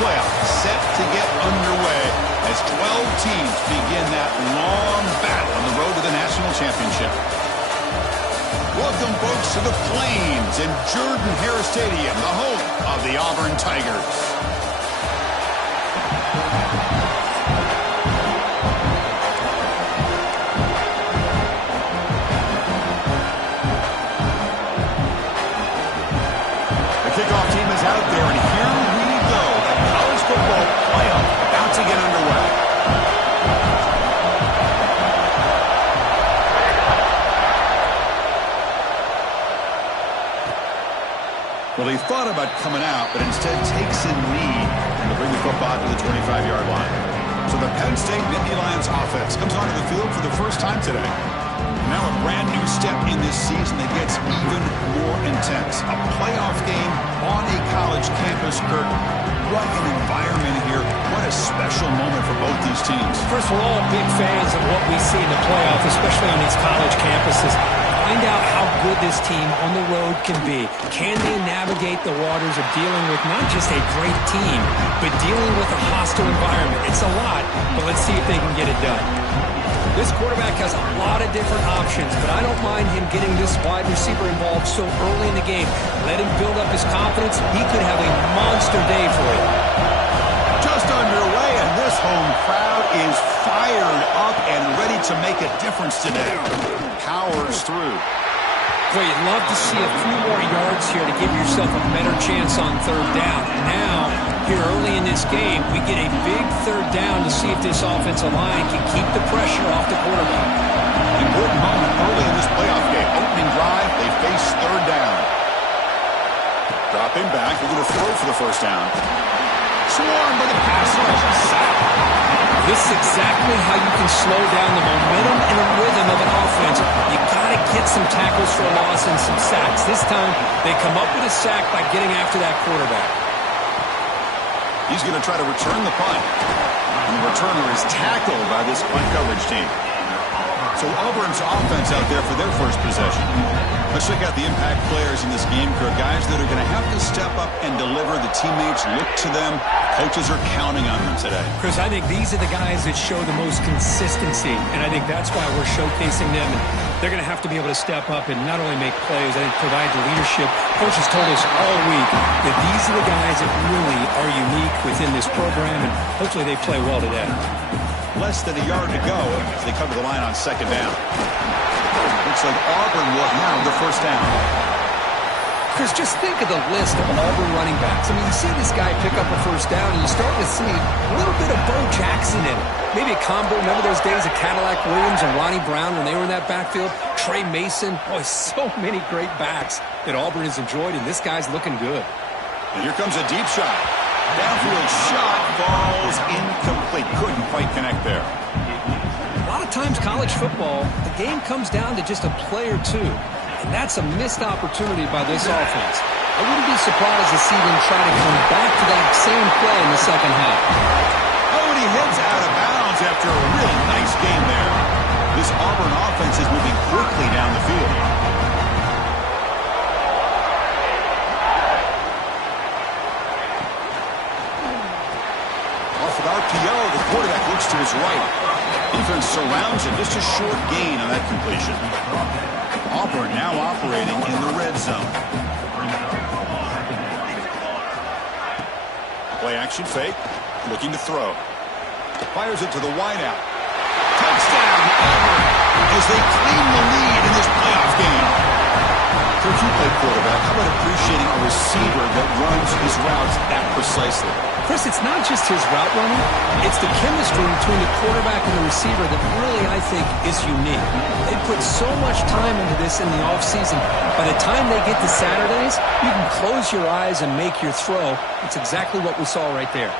playoffs set to get underway as 12 teams begin that long battle on the road to the national championship. Welcome, folks, to the Plains and Jordan-Hare Stadium, the home of the Auburn Tigers. The kickoff team is out there, and here we go. The college football playoff about to get underway. Well, he thought about coming out, but instead takes a knee to bring the football to the 25-yard line. So the Penn State Nittany Lions offense comes onto the field for the first time today. Now a brand new step in this season that gets even more intense. A playoff game on a college campus, Kirk. What an environment here. What a special moment for both these teams. First, we're all big fans of what we see in the playoff, especially on these college campuses. Find out how good this team on the road can be. Can they navigate the waters of dealing with not just a great team, but dealing with a hostile environment? It's a lot, but let's see if they can get it done. This quarterback has a lot of different options, but I don't mind him getting this wide receiver involved so early in the game. Let him build up his confidence. He could have a monster day for you. Just underway, and this home crowd is fired up and ready to make a difference today. Powers through. Boy, you'd love to see a few more yards here to give yourself a better chance on third down. And now, here early in this game, we get a big third down to see if this offensive line can keep the pressure off the quarterback. Important moment early in this playoff game. Opening drive, they face third down. Dropping back, they're going to throw for the first down. Swarmed by the pass rush. Sack. This is exactly how you can slow down the momentum and the rhythm of an offense. You got to get some tackles for a loss and some sacks. This time, they come up with a sack by getting after that quarterback. He's going to try to return the punt. And the returner is tackled by this punt coverage team. So Auburn's offense out there for their first possession. Let's check out the impact players in this game, Kirk. Guys that are going to have to step up and deliver. The teammates look to them. Coaches are counting on them today. Chris, I think these are the guys that show the most consistency, and I think that's why we're showcasing them. And they're going to have to be able to step up and not only make plays, I think provide the leadership. Coaches told us all week that these are the guys that really are unique within this program, and hopefully they play well today. Less than a yard to go as they come to the line on second down. Looks like Auburn will have the first down. Chris, just think of the list of Auburn running backs. I mean, you see this guy pick up a first down, and you start to see a little bit of Bo Jackson in it. Maybe a combo. Remember those days of Cadillac Williams and Ronnie Brown when they were in that backfield? Trey Mason. Boy, so many great backs that Auburn has enjoyed, and this guy's looking good. And here comes a deep shot. Downfield shot falls incomplete. Couldn't quite connect there. A lot of times college football, the game comes down to just a play or two. And that's a missed opportunity by this offense. I wouldn't be surprised to see them try to come back to that same play in the second half. Oh, and he heads out of bounds after a really nice game there. This Auburn offense is moving quickly down the field. Off with RPO, the quarterback looks to his right. Defense surrounds him. Just a short gain on that completion. Auburn now operating in the red zone. Play action fake. Looking to throw. Fires it to the wideout. Touchdown, Auburn, as they claim the lead in this playoff game. Coach, you play quarterback. How about appreciating a receiver that runs his routes that precisely? Chris, it's not just his route running. It's the chemistry between the quarterback and the receiver that really, I think, is unique. They put so much time into this in the offseason. By the time they get to Saturdays, you can close your eyes and make your throw. It's exactly what we saw right there.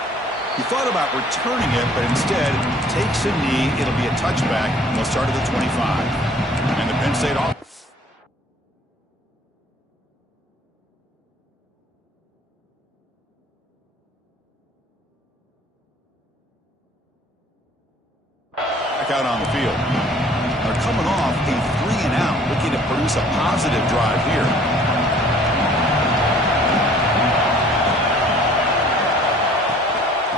He thought about returning it, but instead takes a knee. It'll be a touchback. They'll start at the 25. And the Penn State offense. Out on the field. They're coming off a 3-and-out, looking to produce a positive drive here.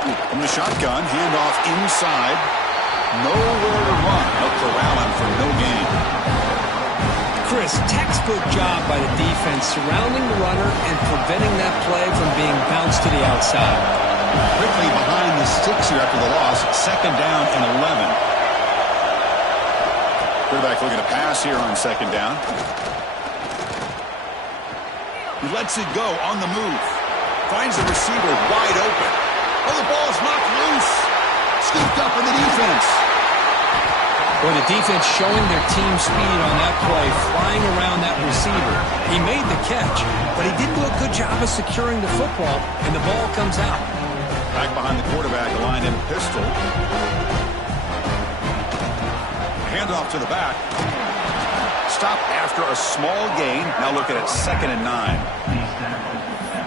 From the shotgun, handoff inside. Nowhere to run. They'll corral him for no gain. Chris, textbook job by the defense surrounding the runner and preventing that play from being bounced to the outside. Quickly behind the sticks here after the loss. 2nd down and 11. Quarterback looking to pass here on 2nd down. He lets it go on the move. Finds the receiver wide open. Oh, the ball is knocked loose. Scooped up in the defense. Boy, the defense showing their team speed on that play, flying around that receiver. He made the catch, but he didn't do a good job of securing the football, and the ball comes out. Back behind the quarterback, line in pistol. Handoff to the back. Stop after a small gain. Now looking at 2nd and 9.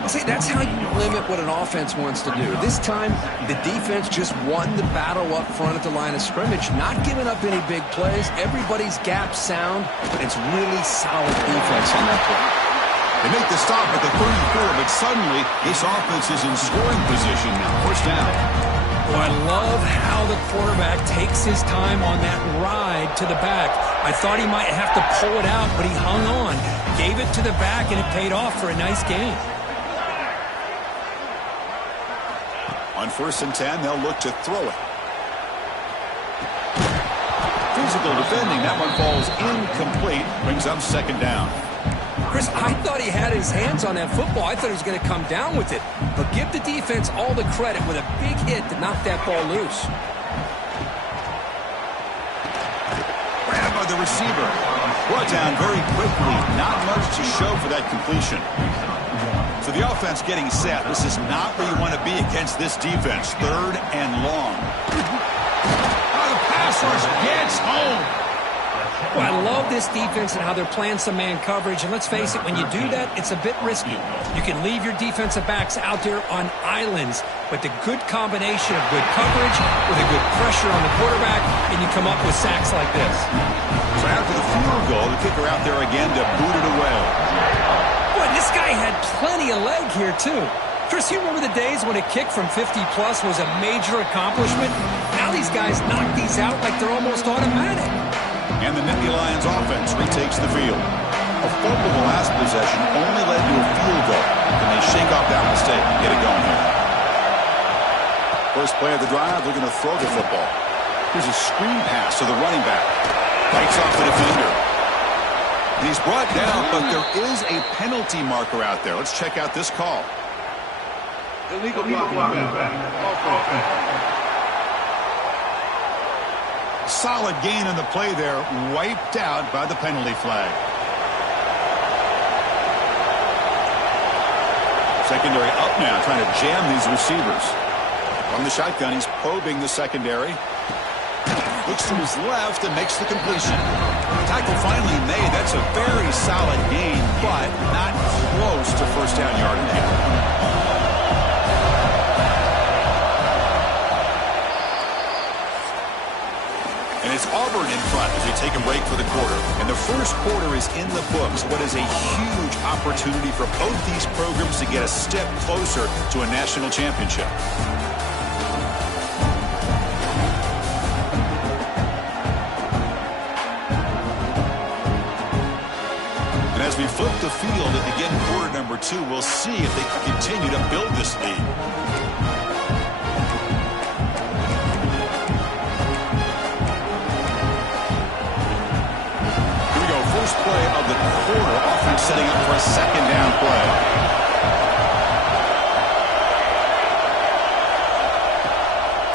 See, that's how you limit what an offense wants to do. This time, the defense just won the battle up front at the line of scrimmage, not giving up any big plays. Everybody's gap sound, and it's really solid defense on that play. They make the stop at the 34, but suddenly this offense is in scoring position now. 1st down. Well, I love how the quarterback takes his time on that ride to the back. I thought he might have to pull it out, but he hung on, gave it to the back, and it paid off for a nice gain. On 1st and 10, they'll look to throw it. Physical defending. That one falls incomplete. Brings up 2nd down. Chris, I thought he had his hands on that football. I thought he was going to come down with it. But give the defense all the credit with a big hit to knock that ball loose. Grabbed by the receiver. Brought down very quickly. Not much to show for that completion. So the offense getting set. This is not where you want to be against this defense. 3rd and long. Oh, the pass rush gets home. Well, I love this defense and how they're playing some man coverage. And let's face it, when you do that, it's a bit risky. You can leave your defensive backs out there on islands. But the good combination of good coverage with a good pressure on the quarterback, and you come up with sacks like this. So after the field goal, the kicker out there again to boot it away. Boy, this guy had plenty of leg here, too. Chris, you remember the days when a kick from 50-plus was a major accomplishment? Now these guys knock these out like they're almost automatic. And the Nittany Lions offense retakes the field. A fumble the last possession only led to a field goal. Can they shake off that mistake and get it going here? First play of the drive, looking to throw the football. Here's a screen pass to the running back. Bites off the defender. And he's brought down, but there is a penalty marker out there. Let's check out this call. Illegal blocking. Solid gain on the play there, wiped out by the penalty flag. Secondary up now, trying to jam these receivers. From the shotgun, he's probing the secondary. Looks to his left and makes the completion. Tackle finally made. That's a very solid gain, but not close to 1st down yardage yet. And it's Auburn in front as we take a break for the quarter. And the first quarter is in the books. What is a huge opportunity for both these programs to get a step closer to a national championship. And as we flip the field and begin quarter number 2, we'll see if they can continue to build this lead. First play of the quarter, offense setting up for a 2nd down play.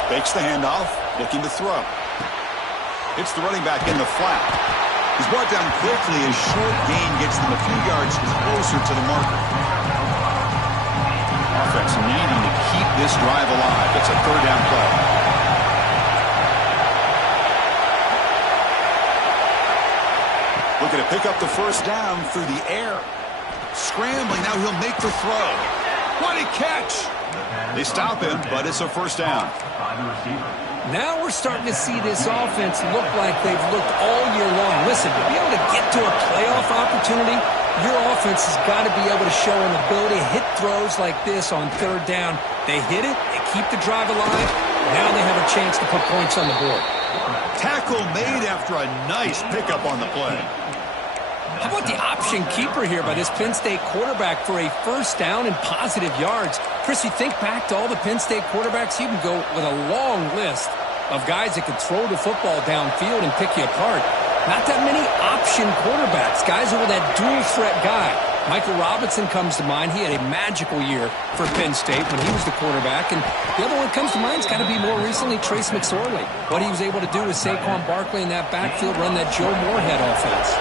Fakes the handoff, looking to throw. It's the running back in the flat. He's brought down quickly as short gain gets them a few yards closer to the marker. Offense needing to keep this drive alive. It's a 3rd down play. Looking to pick up the 1st down through the air. Scrambling, now he'll make the throw. What a catch! They stop him, but it's a 1st down. Now we're starting to see this offense look like they've looked all year long. Listen, to be able to get to a playoff opportunity, your offense has got to be able to show an ability to hit throws like this on 3rd down. They hit it, they keep the drive alive. Now they have a chance to put points on the board. Tackle made after a nice pickup on the play. How about the option keeper here by this Penn State quarterback for a first down and positive yards? Chris, you think back to all the Penn State quarterbacks, you can go with a long list of guys that can throw the football downfield and pick you apart. Not that many option quarterbacks, guys who were that dual threat guy. Michael Robinson comes to mind. He had a magical year for Penn State when he was the quarterback. And the other one that comes to mind has got to be more recently Trace McSorley. What he was able to do with Saquon Barkley in that backfield, run that Joe Moorhead offense.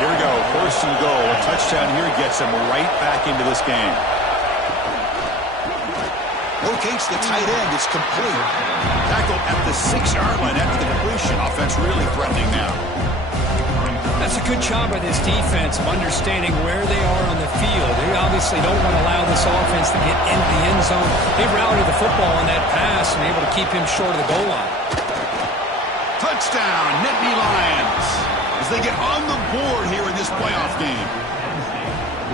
Here we go, first and goal. A touchdown here gets him right back into this game. Locates the tight end. It's complete. Tackled at the 6-yard line after the completion. Offense really threatening now. That's a good job by this defense of understanding where they are on the field. They obviously don't want to allow this offense to get into the end zone. They rallied the football on that pass and able to keep him short of the goal line. Touchdown, Nittany Lions, as they get on the board here in this playoff game.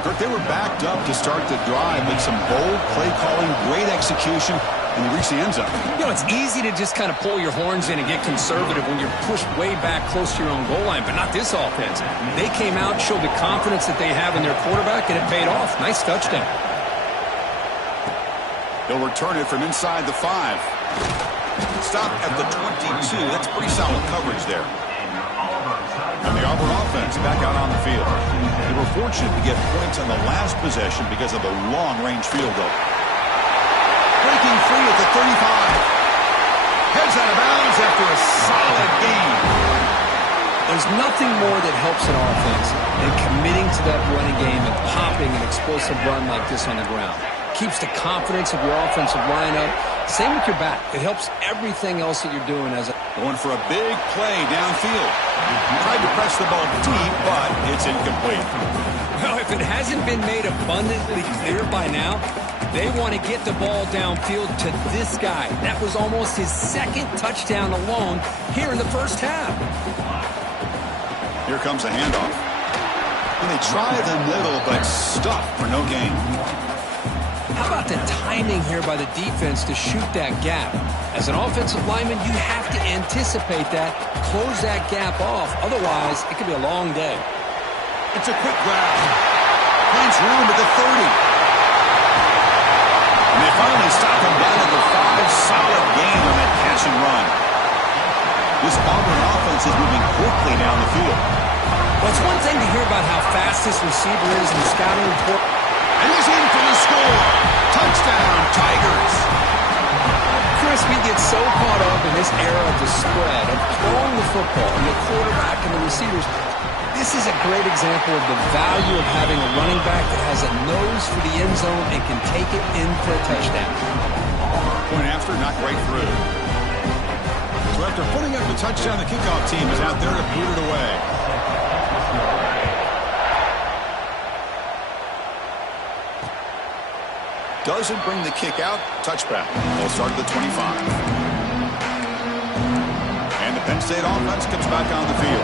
Kirk, they were backed up to start the drive with some bold play calling, great execution, and they reached the end zone. You know, it's easy to just kind of pull your horns in and get conservative when you're pushed way back close to your own goal line, but not this offense. They came out, showed the confidence that they have in their quarterback, and it paid off. Nice touchdown. They'll return it from inside the 5. Stop at the 22. That's pretty solid coverage there. And the Auburn offense back out on the field. They were fortunate to get points on the last possession because of the long-range field goal. Breaking free at the 35. Heads out of bounds after a solid game. There's nothing more that helps an offense than committing to that running game and popping an explosive run like this on the ground. Keeps the confidence of your offensive lineup. Same with your back. It helps everything else that you're doing as a... Going for a big play downfield. Tried to press the ball deep, but it's incomplete. Well, if it hasn't been made abundantly clear by now, they want to get the ball downfield to this guy. That was almost his second touchdown alone here in the first half. Here comes a handoff. And they try the middle, but stuffed for no gain. How about the timing here by the defense to shoot that gap? As an offensive lineman, you have to anticipate that, close that gap off. Otherwise, it could be a long day. It's a quick grab. Finds room at the 30. And they finally stop him down at the 5. Solid gain on that catch and run. This Auburn offense is moving quickly down the field. Well, it's one thing to hear about how fast this receiver is in the scouting report. And he's in for the score. Touchdown, Tigers. Chris, we get so caught up in this era of the spread, of throwing the football, and the quarterback and the receivers. This is a great example of the value of having a running back that has a nose for the end zone and can take it in for a touchdown. Point after, not right through. So after putting up the touchdown, the kickoff team is out there to boot it away. Doesn't bring the kick out. Touchback. They'll start at the 25. And the Penn State offense comes back on the field.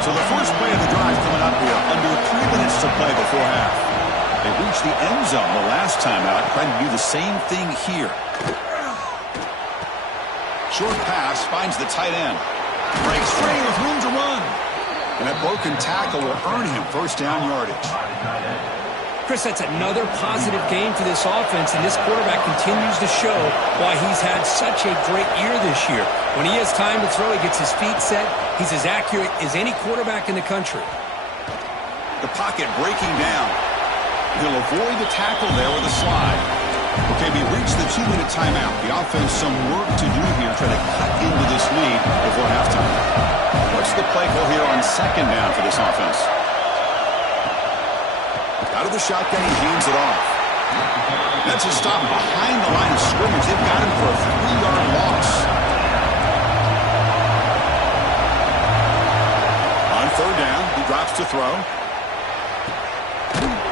So the first play of the drive coming up here. Under 3 minutes to play before half. They reached the end zone the last time out. Trying to do the same thing here. Short pass finds the tight end. Breaks free with room to run. And that broken tackle will earn him first down yardage. Chris, that's another positive game for this offense, and this quarterback continues to show why he's had such a great year this year. When he has time to throw, he gets his feet set. He's as accurate as any quarterback in the country. The pocket breaking down. He'll avoid the tackle there with a slide. Okay, we reached the 2-minute timeout. The offense some work to do here, trying to cut into this lead before halftime. What's the play call here on second down for this offense? Out of the shotgun, he hands it off. That's a stop behind the line of scrimmage. They've got him for a 3-yard loss. On third down, he drops to throw.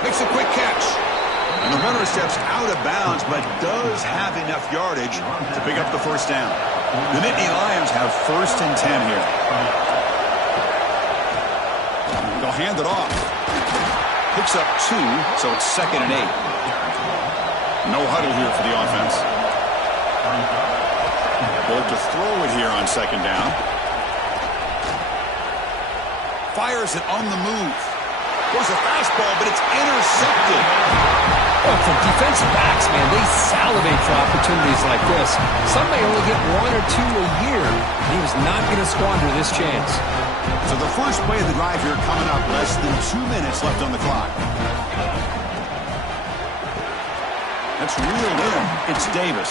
Makes a quick catch. And the runner steps out of bounds, but does have enough yardage to pick up the first down. The Nittany Lions have first and 10 here. They'll hand it off. Picks up 2, so it's 2nd and 8. No huddle here for the offense. forward here on second down. Fires it on the move. Goes a fastball, but it's intercepted. Well, for defensive backs, man, they salivate for opportunities like this. Some may only get 1 or 2 a year. He was not going to squander this chance. So the first play of the drive here coming up, less than 2 minutes left on the clock. That's reeled in. It's Davis.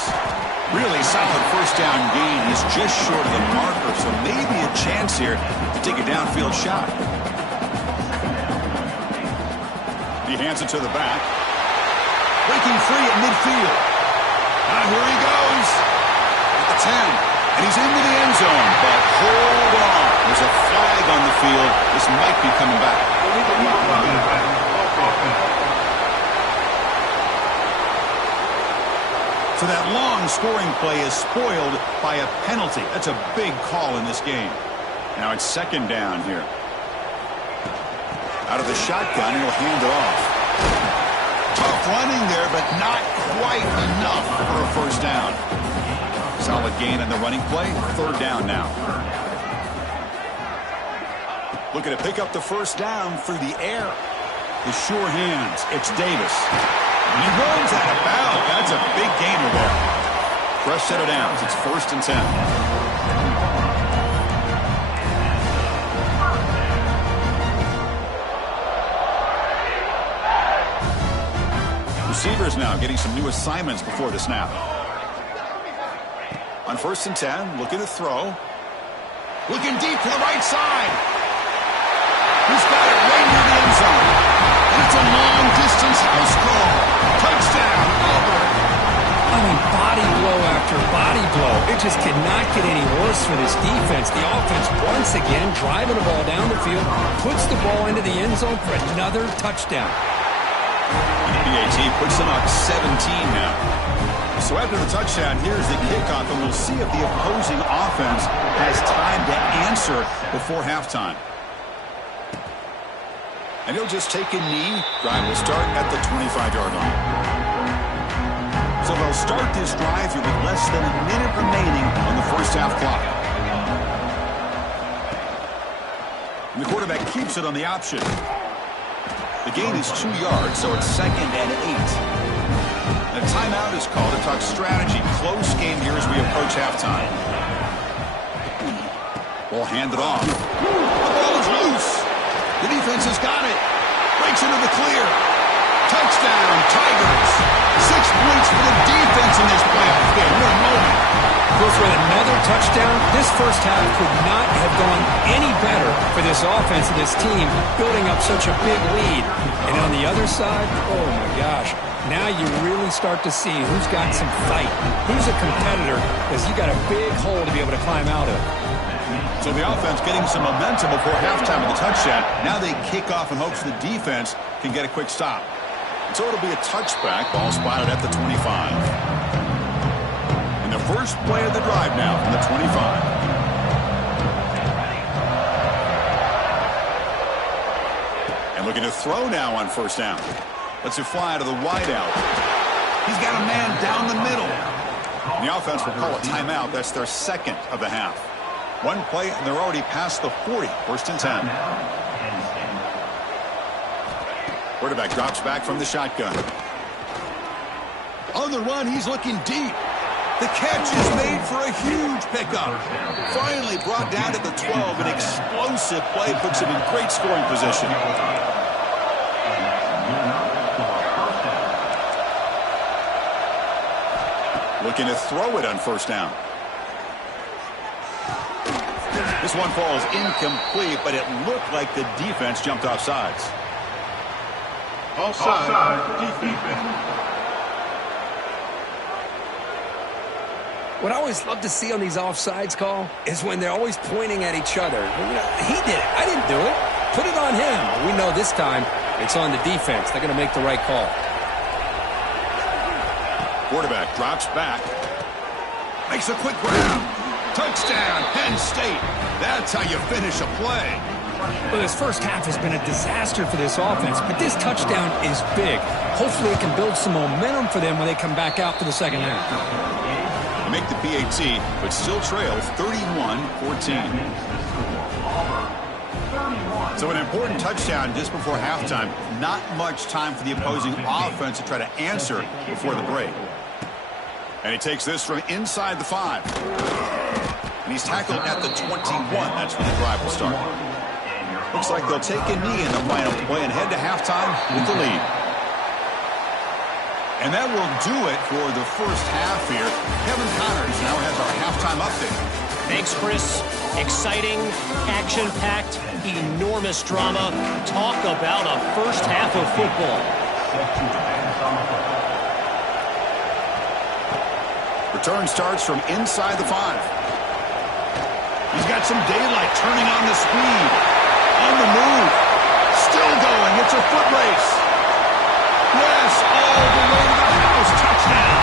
Really solid first down gain. He's just short of the marker, so maybe a chance here to take a downfield shot. He hands it to the back. Breaking free at midfield. Now here he goes. At the 10. And he's into the end zone. But hold on. There's a flag on the field. This might be coming back. So that long scoring play is spoiled by a penalty. That's a big call in this game. Now it's second down here. Out of the shotgun, he'll hand it off. Tough running there, but not quite enough for a first down. Solid gain on the running play. Third down now. Looking to pick up the first down through the air. The sure hands. It's Davis. He runs out of bounds. That's a big gainer there. Fresh set of downs. It's 1st and 10. Receivers now getting some new assignments before the snap. On 1st and 10, looking to throw. Looking deep to the right side. He's got it right near the end zone. And it's a long-distance house call. Touchdown, Auburn. I mean, body blow after body blow. It just cannot get any worse for this defense. The offense, once again, driving the ball down the field, puts the ball into the end zone for another touchdown. PAT puts them up 17 now. So after the touchdown, here's the kickoff, and we'll see if the opposing offense has time to answer before halftime. And he'll just take a knee. Drive will start at the 25-yard line. So they'll start this drive here with less than a minute remaining on the first half clock. And the quarterback keeps it on the option. The gain is 2 yards, so it's 2nd and 8. A timeout is called to talk strategy. Close game here as we approach halftime. Ball handed off. The ball is loose. The defense has got it. Breaks into the clear. Touchdown, Tigers. 6 points for the defense in this playoff game. What a moment. Goes with another touchdown. This first half could not have gone any better for this offense and this team, building up such a big lead. And on the other side, oh my gosh, now you really start to see who's got some fight, who's a competitor, because you got a big hole to be able to climb out of. So the offense getting some momentum before halftime with the touchdown. Now they kick off in hopes the defense can get a quick stop. So it'll be a touchback. Ball spotted at the 25. And the first play of the drive now from the 25. And looking to throw now on first down. Lets it fly to the wideout. He's got a man down the middle. And the offense will call a timeout. That's their 2nd of the half. One play, and they're already past the 40. 1st and 10. Quarterback drops back from the shotgun. On the run, he's looking deep. The catch is made for a huge pickup. Finally brought down to the 12. An explosive play puts him in great scoring position. Looking to throw it on first down. This one falls incomplete, but it looked like the defense jumped off sides. Offside, defense. What I always love to see on these offsides call is when they're always pointing at each other. He did it. I didn't do it. Put it on him. We know this time it's on the defense. They're going to make the right call. Quarterback drops back. Makes a quick grab. Touchdown, Penn State. That's how you finish a play. Well, this first half has been a disaster for this offense, but this touchdown is big. Hopefully it can build some momentum for them when they come back out for the second half. They make the PAT, but still trail 31-14. So an important touchdown just before halftime. Not much time for the opposing offense to try to answer before the break. And he takes this from inside the 5. And he's tackled at the 21. That's where the drive will start. Looks like they'll take a knee in the final play and head to halftime with the lead. And that will do it for the first half here. Kevin Connors now has our halftime update. Thanks, Chris. Exciting, action-packed, enormous drama. Talk about a first half of football. Return starts from inside the 5. He's got some daylight, turning on the speed. On the move. Still going. It's a foot race. Yes, all the way to the house. Touchdown.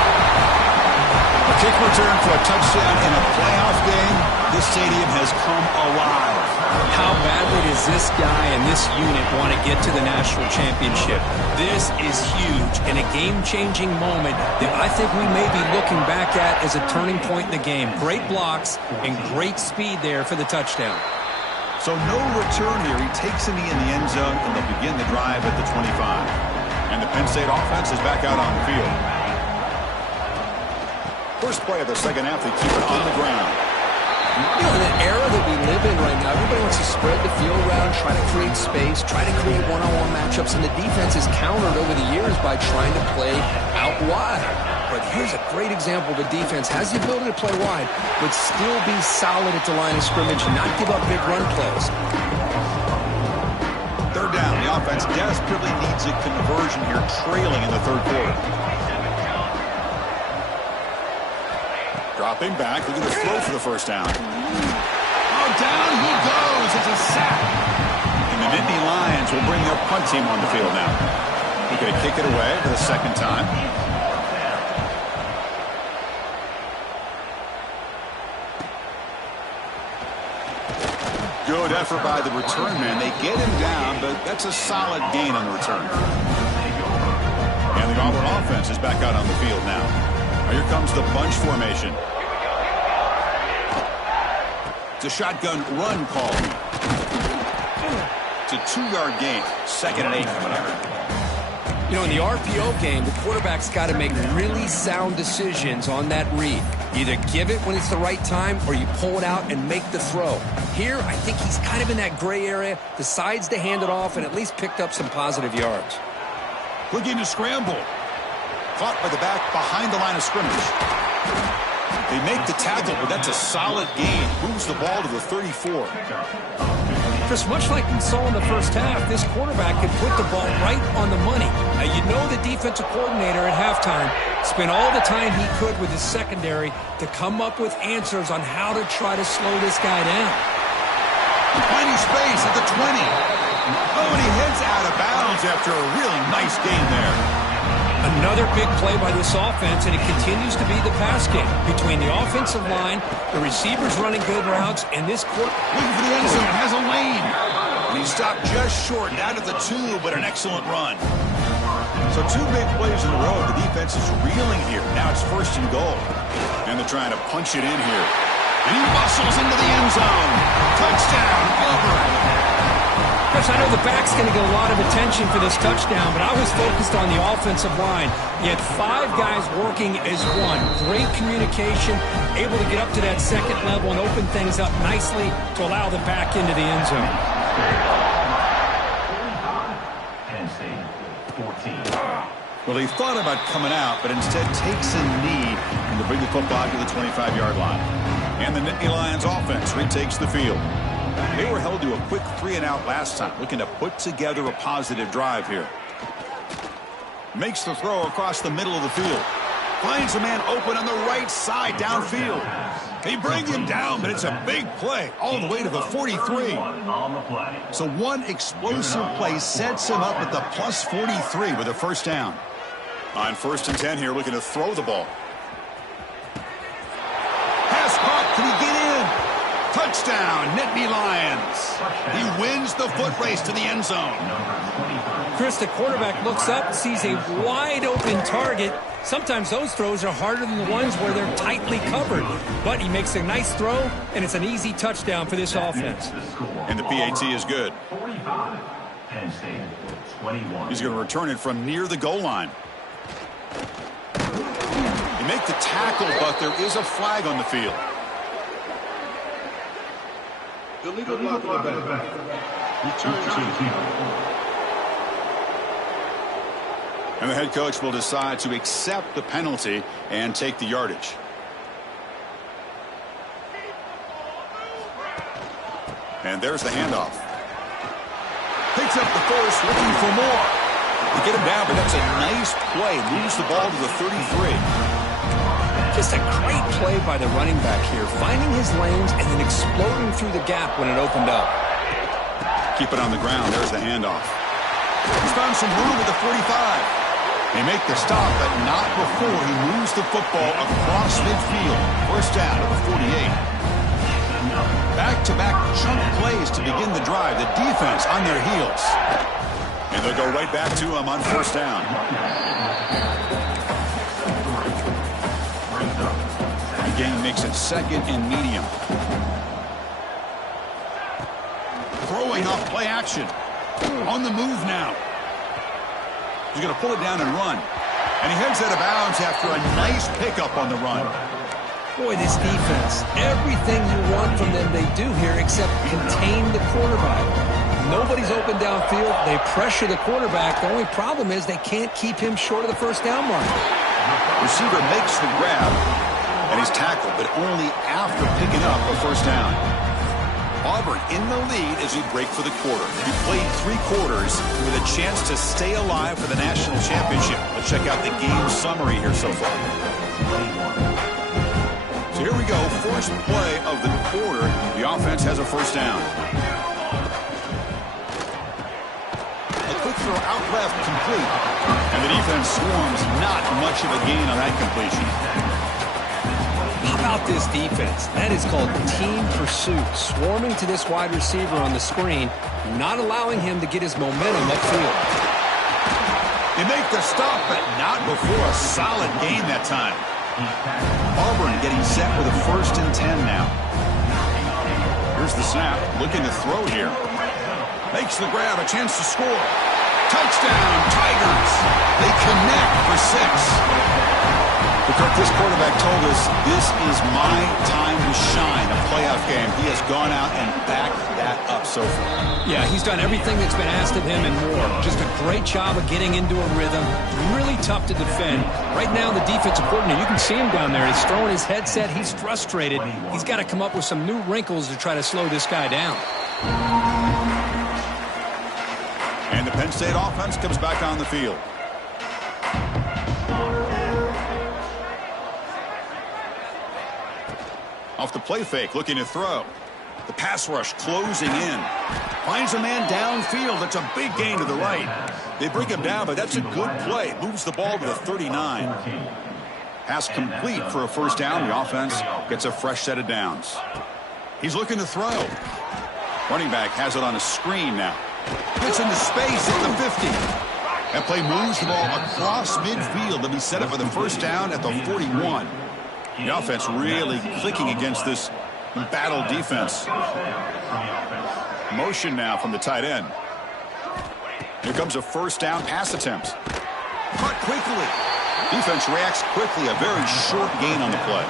A kick return for a touchdown in a playoff game. This stadium has come alive. How badly does this guy and this unit want to get to the national championship? This is huge and a game-changing moment that I think we may be looking back at as a turning point in the game. Great blocks and great speed there for the touchdown. So no return here. He takes a knee in the end zone, and they'll begin the drive at the 25. And the Penn State offense is back out on the field. First play of the second half, they keep it on the ground. You know, in the era that we live in right now, everybody wants to spread the field around, try to create space, try to create one-on-one matchups, and the defense is countered over the years by trying to play out wide. But here's a great example. The defense has the ability to play wide, but still be solid at the line of scrimmage and not give up big run plays. Third down. The offense desperately needs a conversion here, trailing in the third quarter. Dropping back, looking to throw for the first down. Oh, down he goes. It's a sack. And the Nittany Lions will bring their punt team on the field now. He's going to kick it away for the second time. Good effort by the return man. They get him down, but that's a solid gain on the return. And the Auburn offense is back out on the field now. Here comes the bunch formation. It's a shotgun run call. It's a 2-yard gain. 2nd and 8 coming up. You know, in the RPO game, the quarterback's got to make really sound decisions on that read. Either give it when it's the right time or you pull it out and make the throw. Here, I think he's kind of in that gray area, decides to hand it off and at least picked up some positive yards. Looking to scramble. Caught by the back behind the line of scrimmage. They make the tackle, but that's a solid gain. Moves the ball to the 34. Chris, much like we saw in the first half, this quarterback could put the ball right on the money. Now, you know the defensive coordinator at halftime spent all the time he could with his secondary to come up with answers on how to try to slow this guy down. Finding space at the 20. Oh, and he heads out of bounds after a really nice gain there. Another big play by this offense, and it continues to be the pass game between the offensive line, the receivers running good routes, and this quarter. Looking for the end zone, has a lane. And he stopped just short, down to the 2, but an excellent run. So 2 big plays in a row. The defense is reeling here. Now it's 1st and goal. And they're trying to punch it in here. And he muscles into the end zone. Touchdown, Auburn. Chris, I know the back's going to get a lot of attention for this touchdown, but I was focused on the offensive line. You had 5 guys working as one. Great communication, able to get up to that 2nd level and open things up nicely to allow the back into the end zone. Well, he thought about coming out, but instead takes a knee and to bring the football to the 25-yard line. And the Nittany Lions offense retakes the field. They were held to a quick 3-and-out last time, looking to put together a positive drive here. Makes the throw across the middle of the field. Finds a man open on the right side downfield. They bring him down, but it's a big play all the way to the 43. So one explosive play sets him up at the plus 43 with a first down. On 1st and 10 here, looking to throw the ball. Pass caught. Can he get in? Touchdown, Nittany Lions. He wins the foot race to the end zone. Chris, the quarterback looks up, sees a wide-open target. Sometimes those throws are harder than the ones where they're tightly covered. But he makes a nice throw, and it's an easy touchdown for this offense. And the PAT is good. He's going to return it from near the goal line. They make the tackle, but there is a flag on the field. Illegal block on the back. Return to And the head coach will decide to accept the penalty and take the yardage. And there's the handoff. Picks up the first, looking for more. They get him down, but that's a nice play. Moves the ball to the 33. Just a great play by the running back here, finding his lanes and then exploding through the gap when it opened up. Keep it on the ground. There's the handoff. He's found some room at the 45. They make the stop, but not before he moves the football across midfield. First down at the 48. Back-to-back chunk plays to begin the drive. The defense on their heels. And they'll go right back to him on first down. The game makes it second and medium. Throwing off play action. On the move now. He's going to pull it down and run. And he heads out of bounds after a nice pickup on the run. Boy, this defense, everything you want from them they do here except contain the quarterback. Nobody's open downfield. They pressure the quarterback. The only problem is they can't keep him short of the first down mark. Receiver makes the grab, and he's tackled, but only after picking up a first down. Auburn in the lead as we break for the quarter. We played 3 quarters with a chance to stay alive for the national championship. Let's check out the game summary here so far. So here we go. First play of the quarter. The offense has a first down. A quick throw out left, complete. And the defense swarms. Not much of a gain on that completion. How about this defense? That is called team pursuit. Swarming to this wide receiver on the screen, not allowing him to get his momentum upfield. They make the stop, but not before a solid gain that time. Auburn getting set with a 1st and 10 now. Here's the snap, looking to throw here. Makes the grab, a chance to score. Touchdown, Tigers. They connect for 6. Because this quarterback told us this is my time to shine, a playoff game. He has gone out and backed that up so far. Yeah, he's done everything that's been asked of him and more. Just a great job of getting into a rhythm. Really tough to defend. Right now, the defensive coordinator, you can see him down there. He's throwing his headset. He's frustrated. He's got to come up with some new wrinkles to try to slow this guy down. And the Penn State offense comes back on the field. Off the play fake, looking to throw. The pass rush closing in. Finds a man downfield. That's a big gain to the right. They bring him down, but that's a good play. Moves the ball to the 39. Pass complete for a first down. The offense gets a fresh set of downs. He's looking to throw. Running back has it on a screen now. Gets into space at the 50. That play moves the ball across midfield to be set up for the first down at the 41. The offense really clicking against this battle defense. Motion now from the tight end. Here comes a first down pass attempt. Caught quickly. Defense reacts quickly. A very short gain on the play.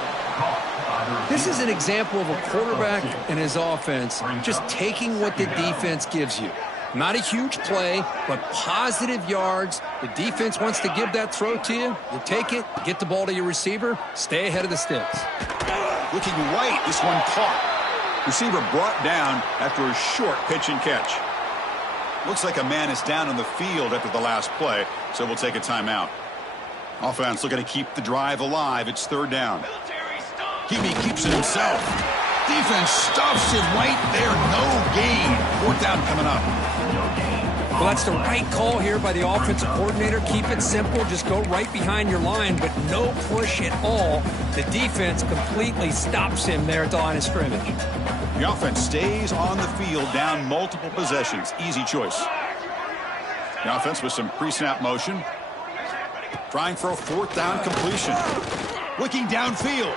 This is an example of a quarterback and his offense just taking what the defense gives you. Not a huge play, but positive yards. The defense wants to give that throw to you. You take it, get the ball to your receiver, stay ahead of the sticks. Looking right, this one caught. Receiver brought down after a short pitch and catch. Looks like a man is down on the field after the last play, so we'll take a timeout. Offense looking to keep the drive alive. It's third down. Hebe keeps it himself. Defense stuffs it right there. No gain. Fourth down coming up. Well, that's the right call here by the offensive coordinator. Keep it simple. Just go right behind your line, but no push at all. The defense completely stops him there at the line of scrimmage. The offense stays on the field down multiple possessions. Easy choice. The offense with some pre-snap motion. Trying for a fourth down completion. Looking downfield.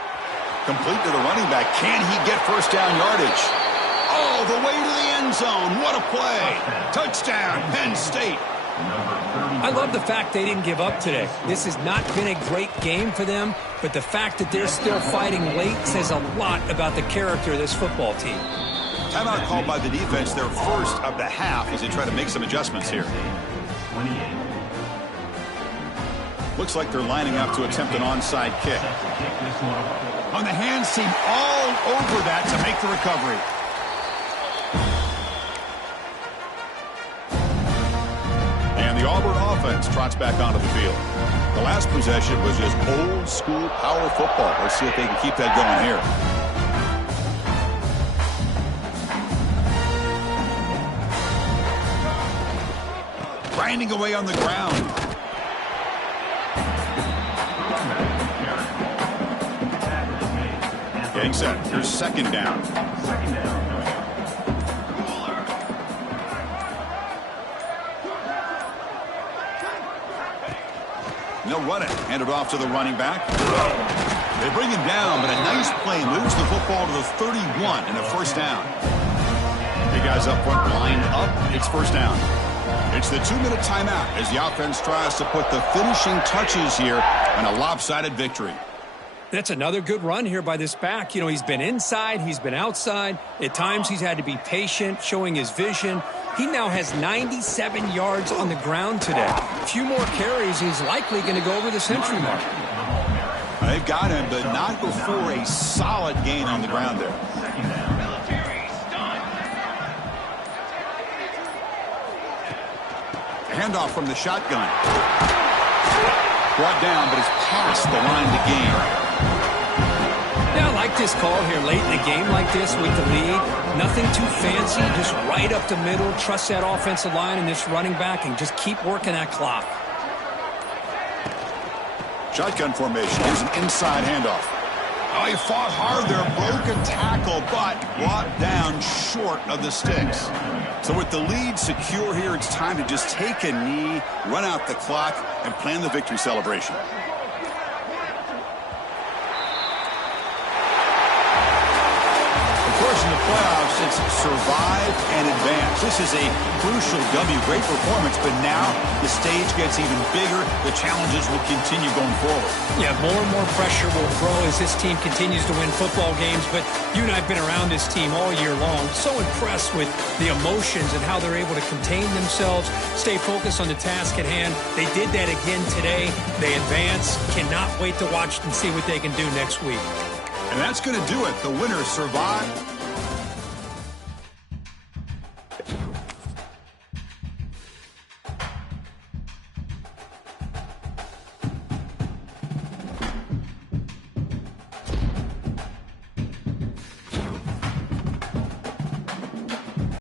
Complete to the running back. Can he get first down yardage? All the way to the end zone. What a play. Touchdown, Penn State. I love the fact they didn't give up today. This has not been a great game for them, but the fact that they're still fighting late says a lot about the character of this football team. Timeout called by the defense, their first of the half, as they try to make some adjustments here. Looks like they're lining up to attempt an onside kick. On the hands team all over that to make the recovery. And the Auburn offense trots back onto the field. The last possession was just old school power football. Let's see if they can keep that going here. Grinding away on the ground. Getting set. Here's second down. They'll run it. Hand it off to the running back. They bring him down, but a nice play moves the football to the 31 and a first down. Hey guys up front lined up. It's first down. It's the 2-minute timeout as the offense tries to put the finishing touches here on a lopsided victory. That's another good run here by this back. You know, he's been inside, he's been outside. At times he's had to be patient, showing his vision. He now has 97 yards on the ground today. A few more carries, he's likely going to go over the century mark. They've got him, but not before a solid gain on the ground there. Handoff from the shotgun. Brought down, but it's past the line to gain. Yeah, I like this call here late in the game like this with the lead. Nothing too fancy, just right up the middle. Trust that offensive line and this running back and just keep working that clock. Shotgun formation. Here's an inside handoff. Oh, he fought hard there. Broken tackle, but brought down short of the sticks. So with the lead secure here, it's time to just take a knee, run out the clock, and plan the victory celebration. Of course, in the playoffs, it's survive and advance. This is a crucial W. Great performance, but now the stage gets even bigger. The challenges will continue going forward. Yeah, more and more pressure will grow as this team continues to win football games, but you and I have been around this team all year long. So impressed with the emotions and how they're able to contain themselves, stay focused on the task at hand. They did that again today. They advance. Cannot wait to watch and see what they can do next week. And that's going to do it. The winners survive